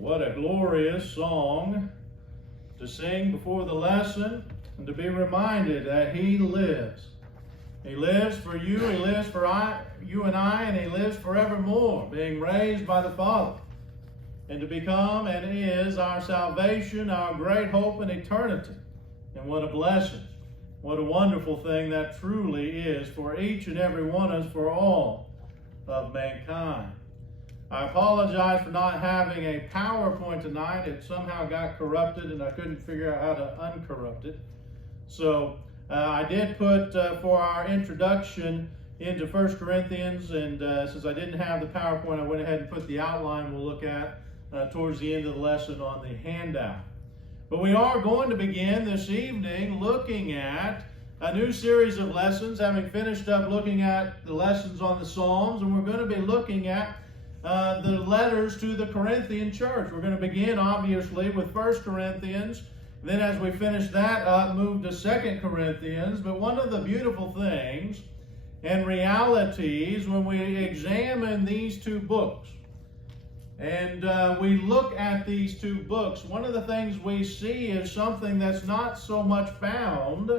What a glorious song to sing before the lesson and to be reminded that He lives. He lives for you, He lives for you and I, and He lives forevermore, being raised by the Father. And to become and is our salvation, our great hope in eternity. And what a blessing, what a wonderful thing that truly is for each and every one of us, for all of mankind. I apologize for not having a PowerPoint tonight. It somehow got corrupted and I couldn't figure out how to uncorrupt it. So I did put for our introduction into 1 Corinthians, and since I didn't have the PowerPoint, I went ahead and put the outline we'll look at towards the end of the lesson on the handout. But we are going to begin this evening looking at a new series of lessons, having finished up looking at the lessons on the Psalms, and we're going to be looking at the letters to the Corinthian church. We're going to begin, obviously, with 1 Corinthians. Then as we finish that up, move to 2 Corinthians. But one of the beautiful things and realities when we examine these two books, and we look at these two books, one of the things we see is something that's not so much found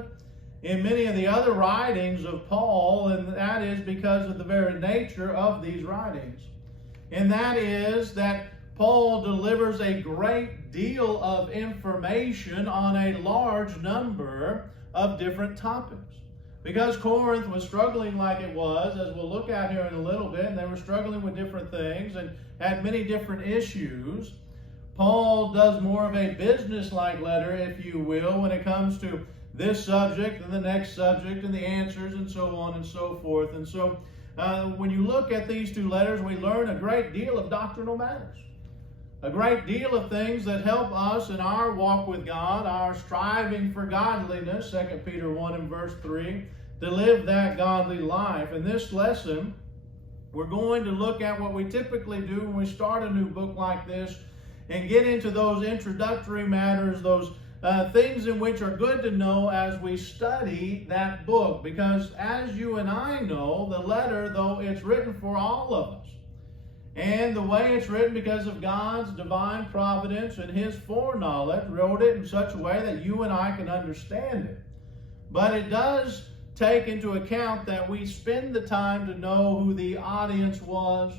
in many of the other writings of Paul, and that is because of the very nature of these writings. And that is that Paul delivers a great deal of information on a large number of different topics. Because Corinth was struggling like it was, as we'll look at here in a little bit, and they were struggling with different things and had many different issues, Paul does more of a business-like letter, if you will, when it comes to this subject and the next subject and the answers and so on and so forth. And so when you look at these two letters, we learn a great deal of doctrinal matters. A great deal of things that help us in our walk with God, our striving for godliness, 2 Peter 1 and verse 3, to live that godly life. In this lesson, we're going to look at what we typically do when we start a new book like this and get into those introductory matters, those things in which are good to know as we study that book. Because as you and I know, the letter, though it's written for all of us, and the way it's written because of God's divine providence and His foreknowledge, wrote it in such a way that you and I can understand it. But it does take into account that we spend the time to know who the audience was,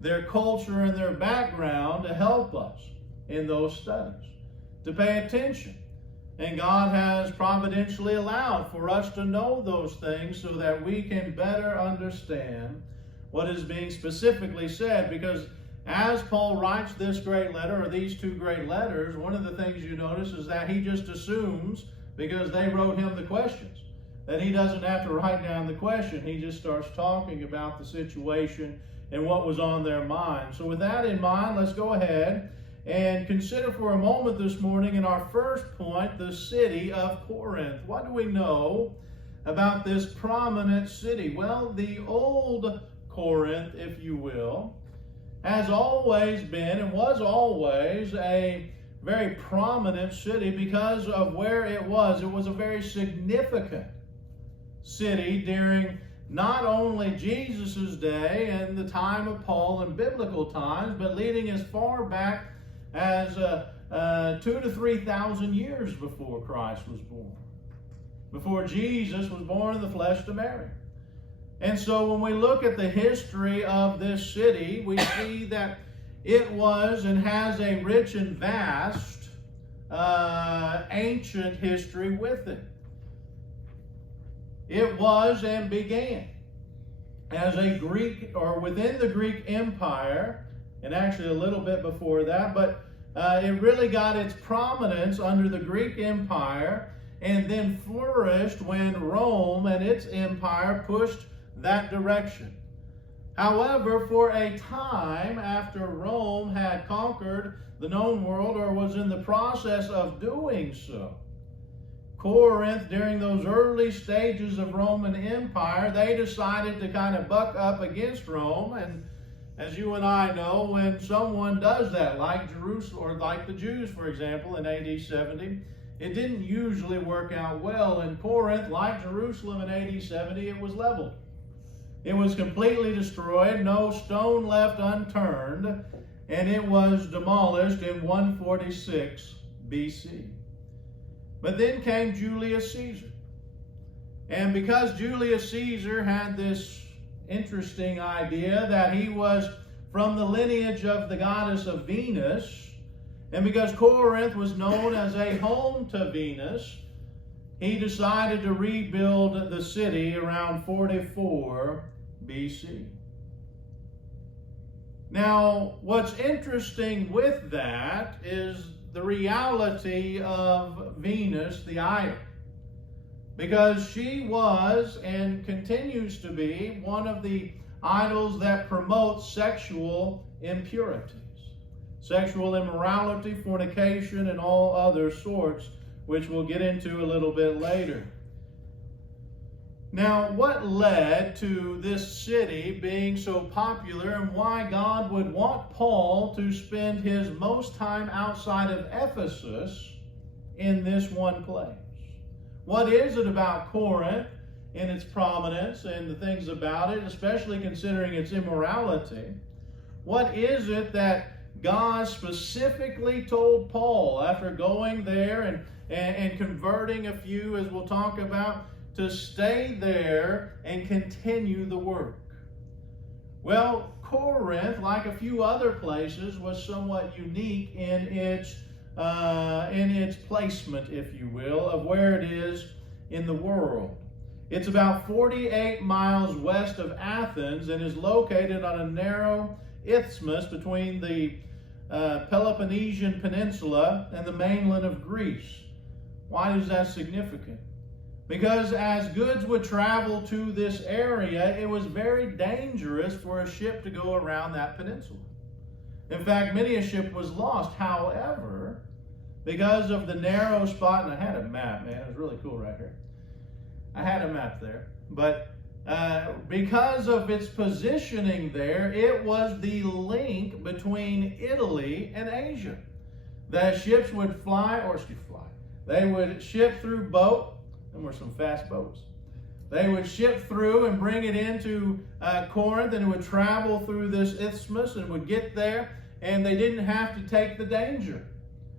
their culture and their background to help us in those studies, to pay attention. And God has providentially allowed for us to know those things so that we can better understand what is being specifically said. Because as Paul writes this great letter, or these two great letters, one of the things you notice is that he just assumes, because they wrote him the questions, that he doesn't have to write down the question. He just starts talking about the situation and what was on their mind. So with that in mind, let's go ahead and consider for a moment this morning in our first point, the city of Corinth. What do we know about this prominent city? Well, the old Corinth, if you will, has always been and was always a very prominent city because of where it was. It was a very significant city during not only Jesus' day and the time of Paul and biblical times, but leading as far back as 2,000 to 3,000 years before Christ was born, before Jesus was born in the flesh to Mary. And so when we look at the history of this city, we see that it was and has a rich and vast ancient history with it. It was and began as a Greek, or within the Greek Empire, and actually a little bit before that, but it really got its prominence under the Greek Empire and then flourished when Rome and its empire pushed that direction. However, for a time after Rome had conquered the known world, or was in the process of doing so, Corinth, during those early stages of Roman Empire, they decided to kind of buck up against Rome. And as you and I know, when someone does that, like Jerusalem, or like the Jews, for example, in AD 70, it didn't usually work out well. In Corinth, like Jerusalem in AD 70, it was leveled. It was completely destroyed, no stone left unturned. and it was demolished in 146 BC. But then came Julius Caesar. And because Julius Caesar had this interesting idea that he was from the lineage of the goddess of Venus, and because Corinth was known as a home to Venus, he decided to rebuild the city around 44 BC. Now, what's interesting with that is the reality of Venus, the idol. Because she was and continues to be one of the idols that promotes sexual impurities, sexual immorality, fornication, and all other sorts, which we'll get into a little bit later. Now, what led to this city being so popular, and why God would want Paul to spend his most time outside of Ephesus in this one place? What is it about Corinth and its prominence and the things about it, especially considering its immorality? What is it that God specifically told Paul after going there and converting a few, as we'll talk about, to stay there and continue the work? Well, Corinth, like a few other places, was somewhat unique in its placement, if you will, of where it is in the world. It's about 48 miles west of Athens and is located on a narrow isthmus between the Peloponnesian Peninsula and the mainland of Greece. Why is that significant? Because as goods would travel to this area, it was very dangerous for a ship to go around that peninsula. In fact, many a ship was lost. However, because of the narrow spot, and I had a map, man, it was really cool right here. I had a map there. But because of its positioning there, it was the link between Italy and Asia. That ships would they would ship through boat. There were some fast boats. They would ship through and bring it into Corinth, and it would travel through this isthmus and would get there, and they didn't have to take the danger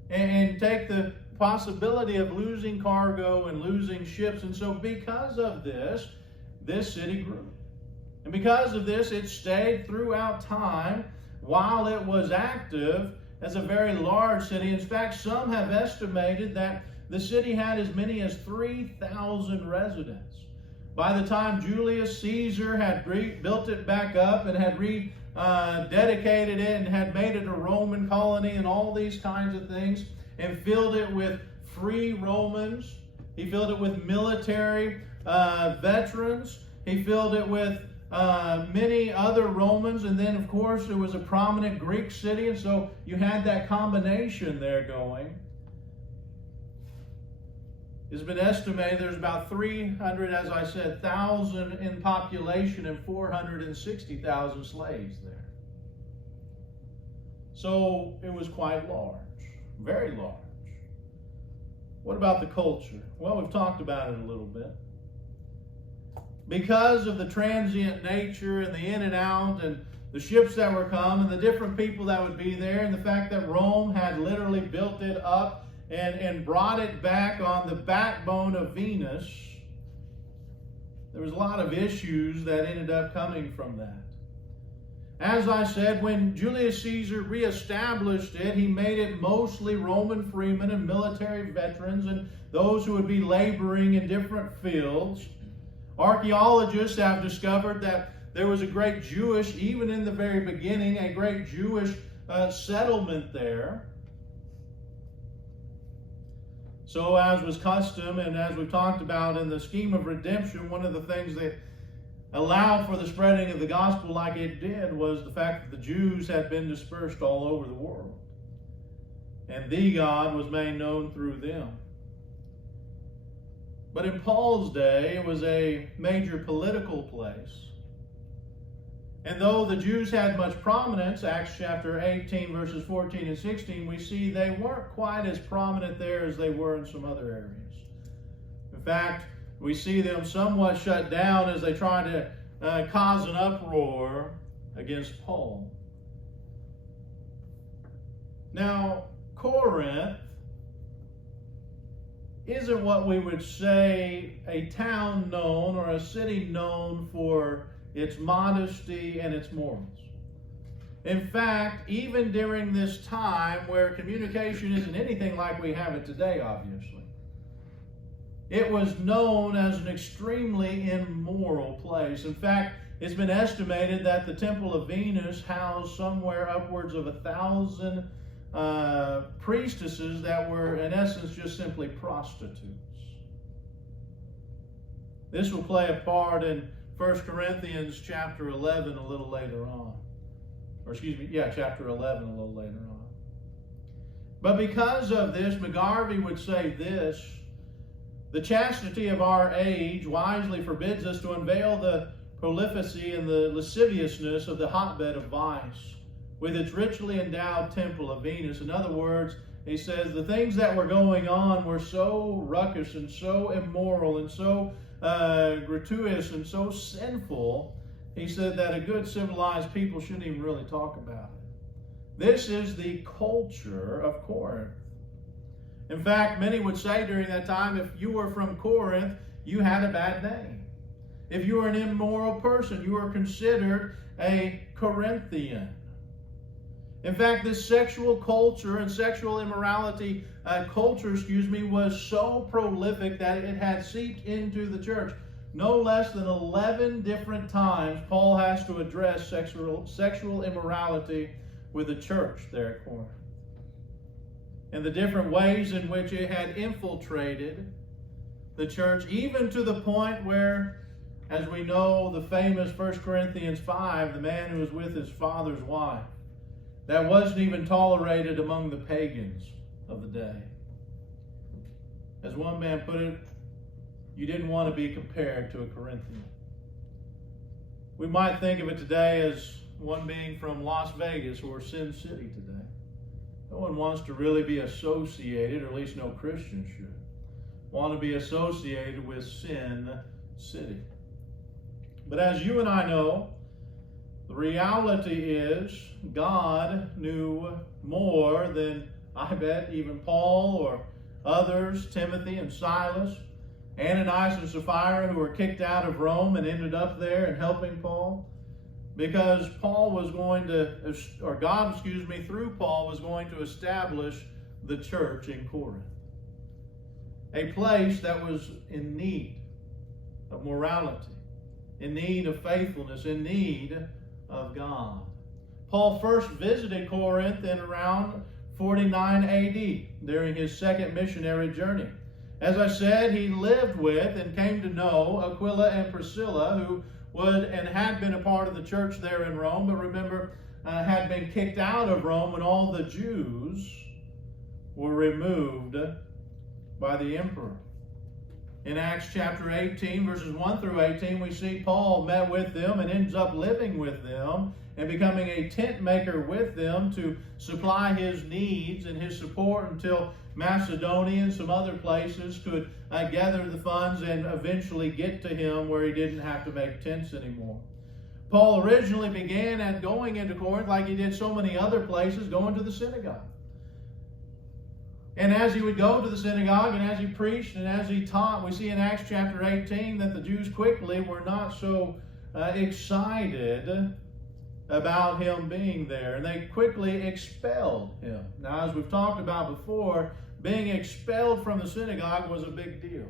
and take the possibility of losing cargo and losing ships. And so because of this, this city grew. And because of this, it stayed throughout time while it was active as a very large city. In fact, some have estimated that the city had as many as 3,000 residents. By the time Julius Caesar had built it back up and had dedicated it and had made it a Roman colony and all these kinds of things, and filled it with free Romans, he filled it with military veterans, he filled it with many other Romans, and then of course it was a prominent Greek city, and so you had that combination there going. It's been estimated there's about 300, as I said, 1,000 in population and 460,000 slaves there. So it was quite large, very large. What about the culture? Well, we've talked about it a little bit. Because of the transient nature and the in and out and the ships that were coming, the different people that would be there, and the fact that Rome had literally built it up and brought it back on the backbone of Venus, there was a lot of issues that ended up coming from that. As I said, when Julius Caesar reestablished it, he made it mostly Roman freemen and military veterans and those who would be laboring in different fields. Archaeologists have discovered that there was a great Jewish, even in the very beginning, a great Jewish settlement there. So as was custom, and as we've talked about in the scheme of redemption, one of the things that allowed for the spreading of the gospel like it did was the fact that the Jews had been dispersed all over the world. And the God was made known through them. But in Paul's day, it was a major political place. And though the Jews had much prominence, Acts chapter 18, verses 14 and 16, we see they weren't quite as prominent there as they were in some other areas. In fact, we see them somewhat shut down as they try to cause an uproar against Paul. Now, Corinth isn't what we would say a town known or a city known for its modesty and its morals. In fact, even during this time where communication isn't anything like we have it today, obviously, it was known as an extremely immoral place. In fact, it's been estimated that the Temple of Venus housed somewhere upwards of 1,000 priestesses that were, in essence, just simply prostitutes. This will play a part in 1 Corinthians chapter 11 a little later on. Chapter 11 a little later on. But because of this, McGarvey would say this: the chastity of our age wisely forbids us to unveil the prolificacy and the lasciviousness of the hotbed of vice, with its richly endowed temple of Venus. In other words, he says the things that were going on were so ruckus and so immoral and so gratuitous and so sinful, he said that a good civilized people shouldn't even really talk about it. This is the culture of Corinth. In fact, many would say during that time, if you were from Corinth, you had a bad name. If you were an immoral person, you were considered a Corinthian. In fact, this sexual culture and sexual immorality culture, was so prolific that it had seeped into the church. No less than 11 different times Paul has to address sexual immorality with the church there at Corinth, and the different ways in which it had infiltrated the church, even to the point where, as we know, the famous 1 Corinthians 5, the man who was with his father's wife, that wasn't even tolerated among the pagans of the day. As one man put it, you didn't want to be compared to a Corinthian. We might think of it today as one being from Las Vegas or Sin City today. No one wants to really be associated, or at least no Christian should, want to be associated with Sin City. But as you and I know, the reality is God knew more than, I bet, even Paul or others, Timothy and Silas, Ananias and Sapphira, who were kicked out of Rome and ended up there and helping Paul, because Paul was going to, or God, through Paul was going to establish the church in Corinth. A place that was in need of morality, in need of faithfulness, in need of God. Paul first visited Corinth in around 49 AD during his second missionary journey. As I said, he lived with and came to know Aquila and Priscilla, who would and had been a part of the church there in Rome, but remember, had been kicked out of Rome when all the Jews were removed by the emperor. In Acts chapter 18, verses 1 through 18, we see Paul met with them and ends up living with them and becoming a tent maker with them to supply his needs and his support until Macedonia and some other places could gather the funds and eventually get to him where he didn't have to make tents anymore. Paul originally began at going into Corinth, like he did so many other places, going to the synagogue. And as he would go to the synagogue and as he preached and as he taught, we see in Acts chapter 18 that the Jews quickly were not so excited about him being there, and they quickly expelled him. Now, as we've talked about before, being expelled from the synagogue was a big deal.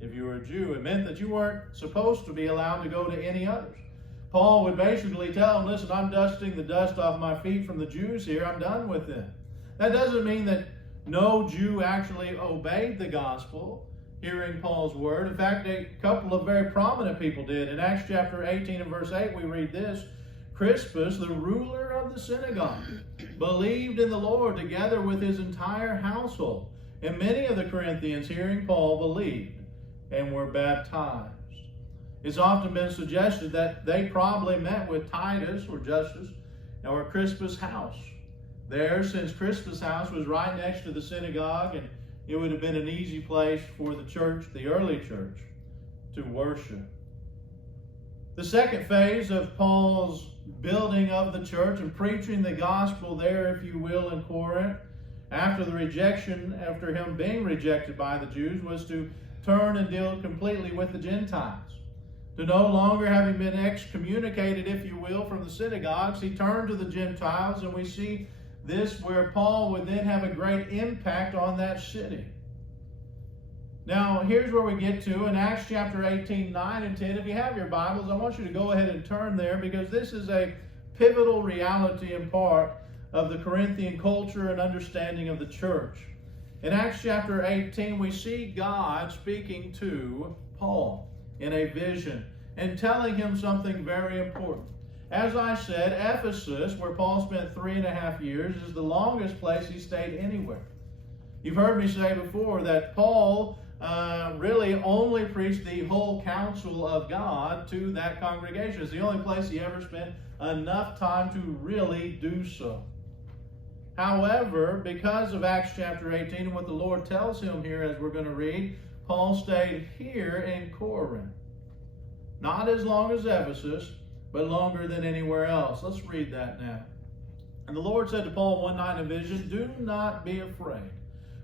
If you were a Jew, it meant that you weren't supposed to be allowed to go to any others. Paul would basically tell them, listen, I'm dusting the dust off my feet from the Jews here. I'm done with them. That doesn't mean that no Jew actually obeyed the gospel, hearing Paul's word. In fact, a couple of very prominent people did. In Acts chapter 18 and verse 8, we read this: Crispus, the ruler of the synagogue, believed in the Lord together with his entire household. And many of the Corinthians, hearing Paul, believed and were baptized. It's often been suggested that they probably met with Titus or Justus or Crispus' house there, since Crispus' house was right next to the synagogue, and it would have been an easy place for the church, the early church, to worship. The second phase of Paul's building of the church and preaching the gospel there, if you will, in Corinth, after him being rejected by the Jews, was to turn and deal completely with the Gentiles. To no longer having been excommunicated, if you will, from the synagogues, he turned to the Gentiles, and we see this where Paul would then have a great impact on that city. Now, here's where we get to in Acts chapter 18, 9 and 10. If you have your Bibles, I want you to go ahead and turn there, because this is a pivotal reality and part of the Corinthian culture and understanding of the church. In Acts chapter 18, we see God speaking to Paul in a vision and telling him something very important. As I said, Ephesus, where Paul spent 3.5 years, is the longest place he stayed anywhere. You've heard me say before that Paul really only preached the whole counsel of God to that congregation. It's the only place he ever spent enough time to really do so. However, because of Acts chapter 18 and what the Lord tells him here, as we're going to read, Paul stayed here in Corinth. Not as long as Ephesus, but longer than anywhere else. Let's read that now. And the Lord said to Paul one night in a vision, "Do not be afraid,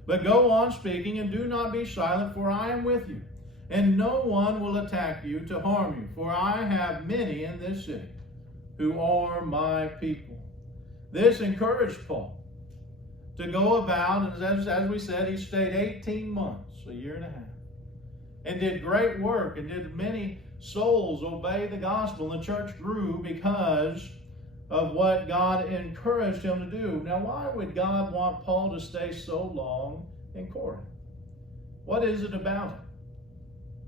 but go on speaking, and do not be silent, for I am with you. And no one will attack you to harm you, for I have many in this city who are my people." This encouraged Paul to go about, and as we said, he stayed 18 months, a year and a half, and did great work, and did many souls obey the gospel. And the church grew because of what God encouraged him to do. Now, why would God want Paul to stay so long in Corinth? What is it about it?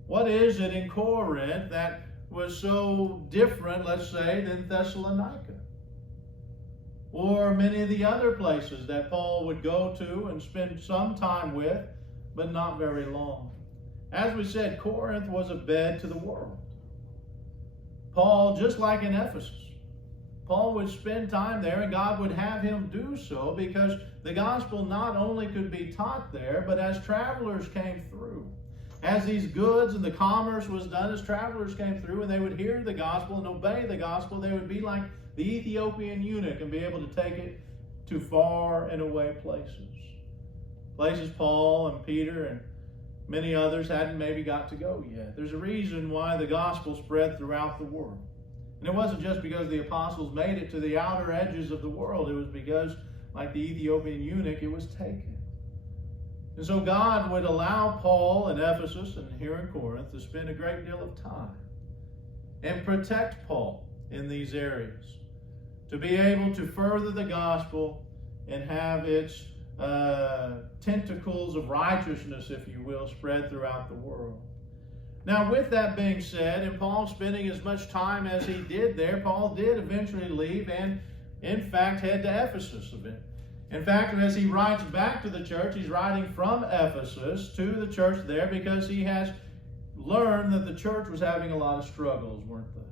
What is it in Corinth that was so different, let's say, than Thessalonica? Or many of the other places that Paul would go to and spend some time with, but not very long. As we said, Corinth was a bed to the world. Paul, just like in Ephesus, Paul would spend time there, and God would have him do so, because the gospel not only could be taught there, but as travelers came through, as these goods and the commerce was done, as travelers came through and they would hear the gospel and obey the gospel, they would be like the Ethiopian eunuch and be able to take it to far and away places. Places Paul and Peter and many others hadn't maybe got to go yet. There's a reason why the gospel spread throughout the world. And it wasn't just because the apostles made it to the outer edges of the world. It was because, like the Ethiopian eunuch, it was taken. And so God would allow Paul in Ephesus and here in Corinth to spend a great deal of time and protect Paul in these areas, to be able to further the gospel and have its tentacles of righteousness, if you will, spread throughout the world. Now, with that being said, and Paul spending as much time as he did there, Paul did eventually leave and, in fact, head to Ephesus a bit. In fact, as he writes back to the church, he's writing from Ephesus to the church there because he has learned that the church was having a lot of struggles, weren't they?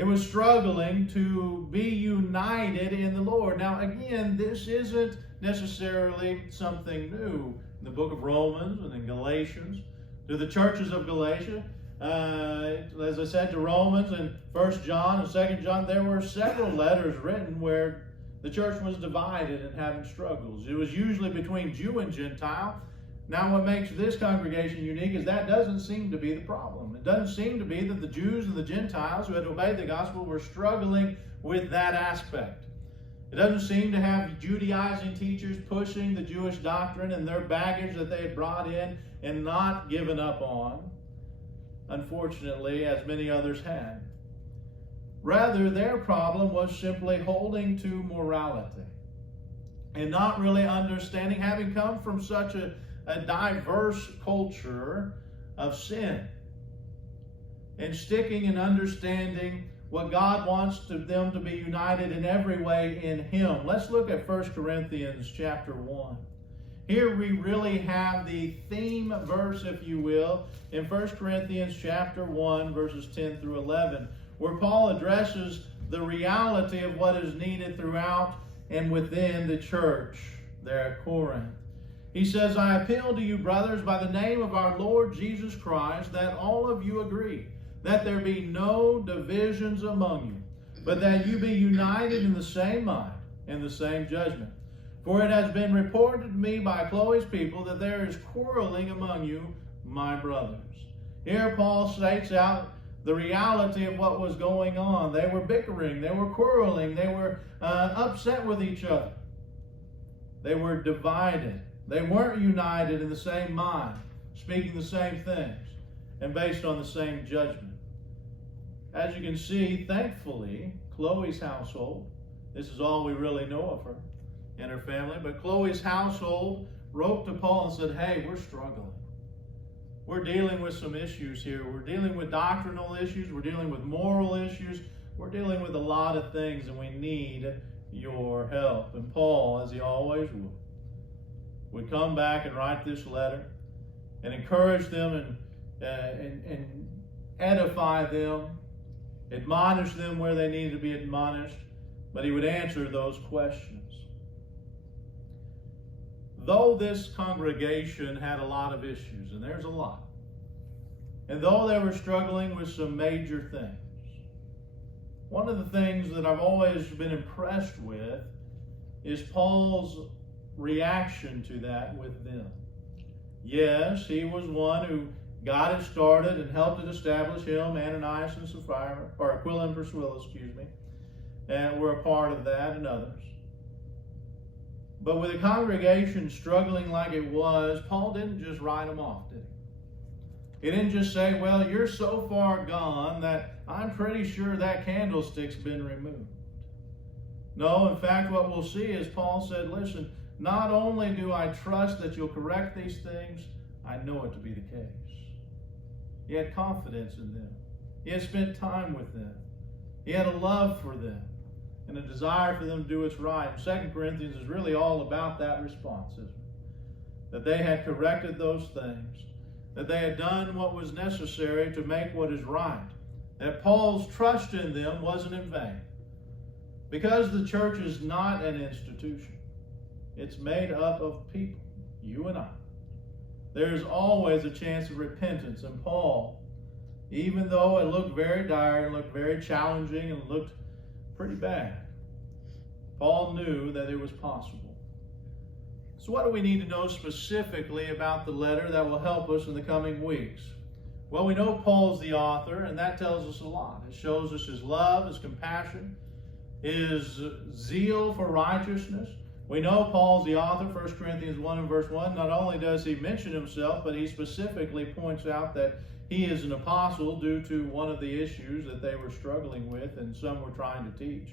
It was struggling to be united in the Lord. Now, again, this isn't necessarily something new. In the book of Romans and in Galatians, to the churches of Galatia, as I said, to Romans and 1 John and 2 John, there were several letters written where the church was divided and having struggles. It was usually between Jew and Gentile. Now, what makes this congregation unique is that doesn't seem to be the problem. It doesn't seem to be that the Jews and the Gentiles who had obeyed the gospel were struggling with that aspect. It doesn't seem to have Judaizing teachers pushing the Jewish doctrine and their baggage that they had brought in and not given up on, unfortunately, as many others had. Rather, their problem was simply holding to morality and not really understanding, having come from such a diverse culture of sin, and sticking and understanding what God wants them to be united in every way in Him. Let's look at 1 Corinthians chapter 1. Here we really have the theme verse, if you will, in 1 Corinthians chapter 1, verses 10 through 11, where Paul addresses the reality of what is needed throughout and within the church there at Corinth. He says, "I appeal to you, brothers, by the name of our Lord Jesus Christ, that all of you agree, that there be no divisions among you, but that you be united in the same mind and the same judgment. For it has been reported to me by Chloe's people that there is quarreling among you, my brothers. Here Paul states out the reality of what was going on. They were bickering, they were quarreling, they were upset with each other. They were divided. They weren't united in the same mind, speaking the same things, and based on the same judgment. As you can see, thankfully, Chloe's household, this is all we really know of her and her family, but Chloe's household wrote to Paul and said, hey, we're struggling. We're dealing with some issues here. We're dealing with doctrinal issues. We're dealing with moral issues. We're dealing with a lot of things, and we need your help. And Paul, as he always would come back and write this letter and encourage them and edify them, admonish them where they needed to be admonished, but he would answer those questions. Though this congregation had a lot of issues, and there's a lot, and though they were struggling with some major things, one of the things that I've always been impressed with is Paul's reaction to that with them. Yes, he was one who got it started and helped it establish him, Ananias and Sapphira, or Aquila and Priscilla, and were a part of that, and others. But with the congregation struggling like it was, Paul didn't just write them off, did he? He didn't just say, well, you're so far gone that I'm pretty sure that candlestick's been removed. No, in fact, what we'll see is Paul said, listen, not only do I trust that you'll correct these things, I know it to be the case. He had confidence in them. He had spent time with them. He had a love for them and a desire for them to do what's right. 2 Corinthians is really all about that response, isn't it? That they had corrected those things, that they had done what was necessary to make what is right, that Paul's trust in them wasn't in vain. Because the church is not an institution, it's made up of people, you and I. There's always a chance of repentance, and Paul, even though it looked very dire and looked very challenging and looked pretty bad, Paul knew that it was possible. So what do we need to know specifically about the letter that will help us in the coming weeks? Well, we know Paul's the author, and that tells us a lot. It shows us his love, his compassion, his zeal for righteousness. We know Paul's the author, 1 Corinthians 1 and verse 1. Not only does he mention himself, but he specifically points out that he is an apostle due to one of the issues that they were struggling with and some were trying to teach.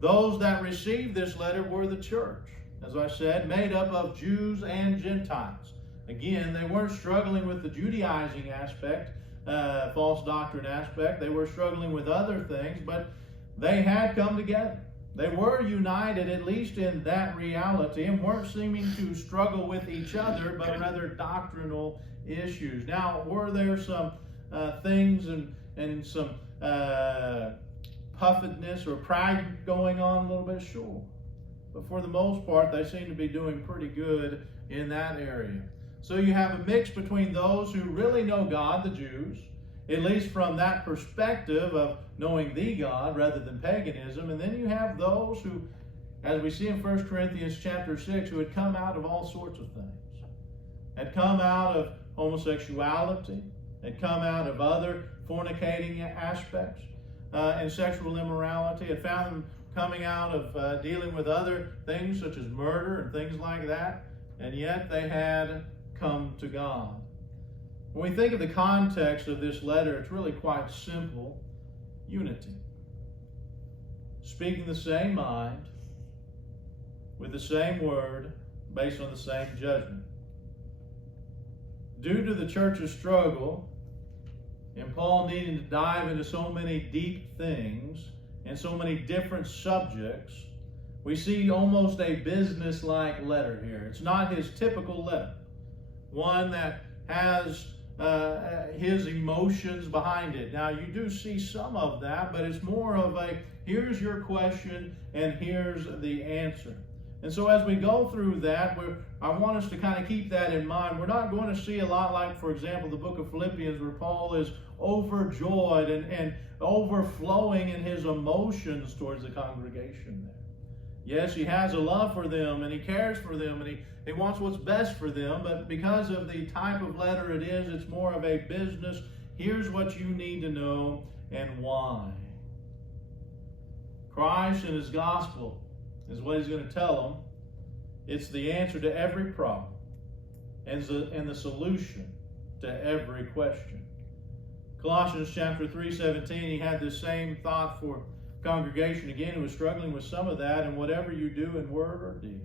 Those that received this letter were the church, as I said, made up of Jews and Gentiles. Again, they weren't struggling with the Judaizing aspect, false doctrine aspect. They were struggling with other things, but they had come together. They were united, at least in that reality, and weren't seeming to struggle with each other, but rather doctrinal issues. Now, were there some things and some puffedness or pride going on a little bit? Sure. But for the most part, they seem to be doing pretty good in that area. So you have a mix between those who really know God, the Jews, at least from that perspective of knowing the God rather than paganism. And then you have those who, as we see in 1 Corinthians chapter 6, who had come out of all sorts of things. Had come out of homosexuality, had come out of other fornicating aspects and sexual immorality, had found them coming out of dealing with other things such as murder and things like that, and yet they had come to God. When we think of the context of this letter, it's really quite simple. Unity. Speaking the same mind, with the same word, based on the same judgment. Due to the church's struggle, and Paul needing to dive into so many deep things and so many different subjects, we see almost a business-like letter here. It's not his typical letter, one that has his emotions behind it. Now, you do see some of that, but it's more of a, here's your question and here's the answer. And so as we go through that, I want us to kind of keep that in mind. We're not going to see a lot like, for example, the book of Philippians, where Paul is overjoyed and overflowing in his emotions towards the congregation there. Yes, he has a love for them, and he cares for them, and he wants what's best for them, but because of the type of letter it is, it's more of a business. Here's what you need to know and why. Christ and his gospel is what he's going to tell them. It's the answer to every problem and the solution to every question. Colossians chapter 3:17, he had this same thought for congregation again who was struggling with some of that. And whatever you do in word or deed,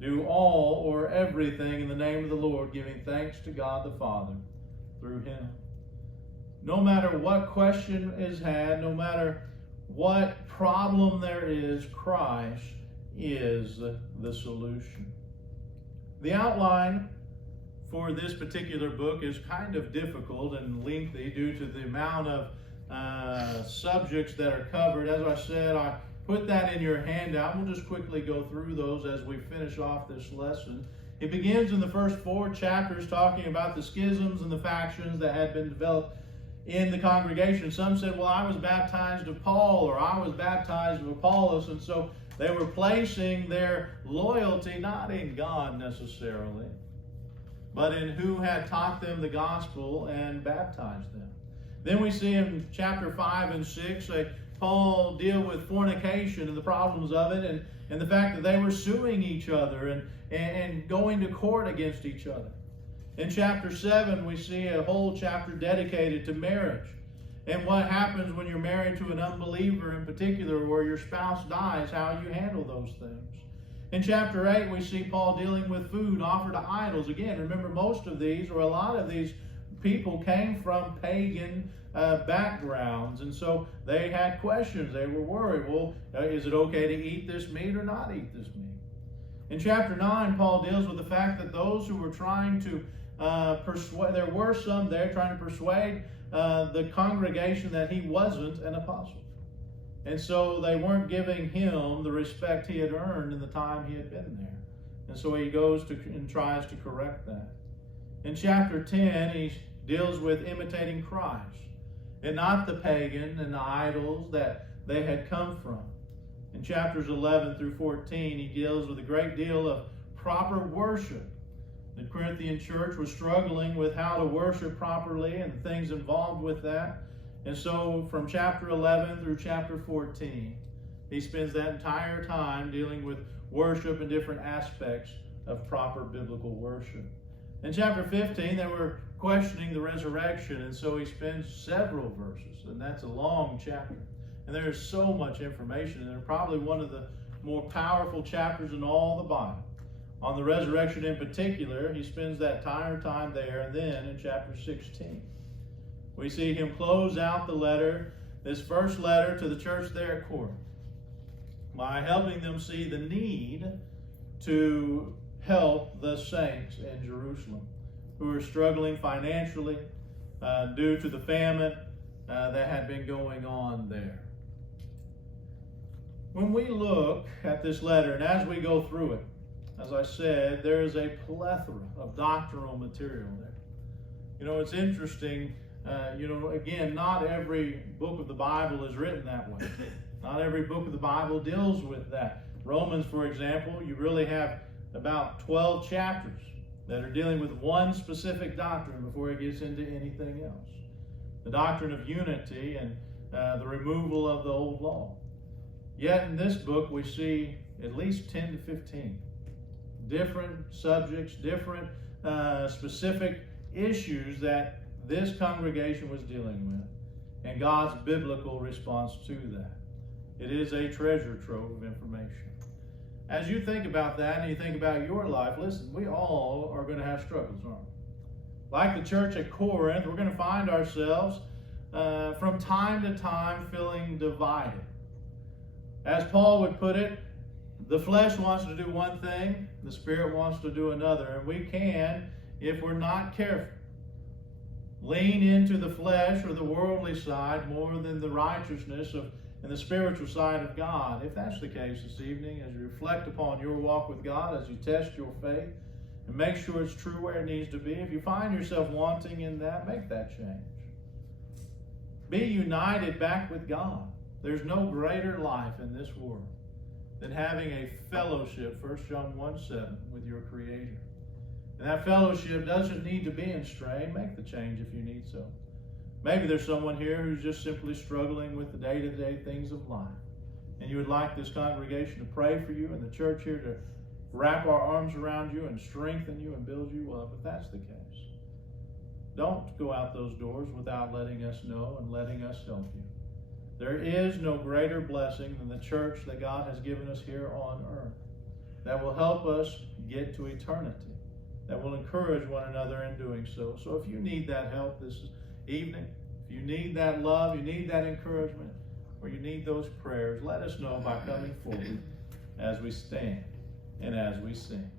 do all or everything in the name of the Lord, giving thanks to God the Father through him. No matter what question is had, no matter what problem there is, Christ is the solution. The outline for this particular book is kind of difficult and lengthy due to the amount of subjects that are covered. As I said, I put that in your handout. We'll just quickly go through those as we finish off this lesson. It begins in the first 4 chapters talking about the schisms and the factions that had been developed in the congregation. Some said, well, I was baptized of Paul, or I was baptized of Apollos, and so they were placing their loyalty not in God necessarily, but in who had taught them the gospel and baptized them. Then we see in chapter 5 and 6, Paul deal with fornication and the problems of it, and the fact that they were suing each other and going to court against each other. In chapter 7, we see a whole chapter dedicated to marriage and what happens when you're married to an unbeliever in particular, or your spouse dies, how you handle those things. In chapter 8, we see Paul dealing with food offered to idols. Again, remember, most of these, or a lot of these people, came from pagan backgrounds, and so they had questions. They were worried, well, is it okay to eat this meat or not eat this meat? In chapter 9, Paul deals with the fact that those who were trying to persuade, there were some there trying to persuade the congregation that he wasn't an apostle. And so they weren't giving him the respect he had earned in the time he had been there. And so he goes to and tries to correct that. In chapter 10, he deals with imitating Christ and not the pagan and the idols that they had come from. In chapters 11 through 14, he deals with a great deal of proper worship. The Corinthian church was struggling with how to worship properly and things involved with that. And so from chapter 11 through chapter 14, he spends that entire time dealing with worship and different aspects of proper biblical worship. In chapter 15, they were questioning the resurrection, and so he spends several verses, and that's a long chapter. And there is so much information in there, probably one of the more powerful chapters in all the Bible. On the resurrection in particular, he spends that entire time there, and then in chapter 16, we see him close out the letter, this first letter to the church there at Corinth, by helping them see the need to help the saints in Jerusalem who are struggling financially due to the famine that had been going on there. When we look at this letter, and as we go through it, as I said, there is a plethora of doctrinal material there. You know, it's interesting, again, not every book of the Bible is written that way. Not every book of the Bible deals with that. Romans, for example, you really have about 12 chapters that are dealing with one specific doctrine before it gets into anything else. The doctrine of unity and the removal of the old law. Yet in this book we see at least 10 to 15 different subjects, different specific issues that this congregation was dealing with, and God's biblical response to that. It is a treasure trove of information. As you think about that and you think about your life, listen, we all are going to have struggles, aren't we? Like the church at Corinth, we're going to find ourselves from time to time feeling divided. As Paul would put it, the flesh wants to do one thing, the spirit wants to do another. And we can, if we're not careful, lean into the flesh or the worldly side more than the righteousness of in the spiritual side of God. If that's the case this evening, as you reflect upon your walk with God, as you test your faith, and make sure it's true where it needs to be, if you find yourself wanting in that, make that change. Be united back with God. There's no greater life in this world than having a fellowship, 1 John 1:7, with your Creator. And that fellowship doesn't need to be in strain. Make the change if you need so. Maybe there's someone here who's just simply struggling with the day-to-day things of life. And you would like this congregation to pray for you and the church here to wrap our arms around you and strengthen you and build you up. If that's the case, don't go out those doors without letting us know and letting us help you. There is no greater blessing than the church that God has given us here on earth that will help us get to eternity, that will encourage one another in doing so. So if you need that help this evening, if you need that love, you need that encouragement, or you need those prayers, let us know by coming forward as we stand and as we sing.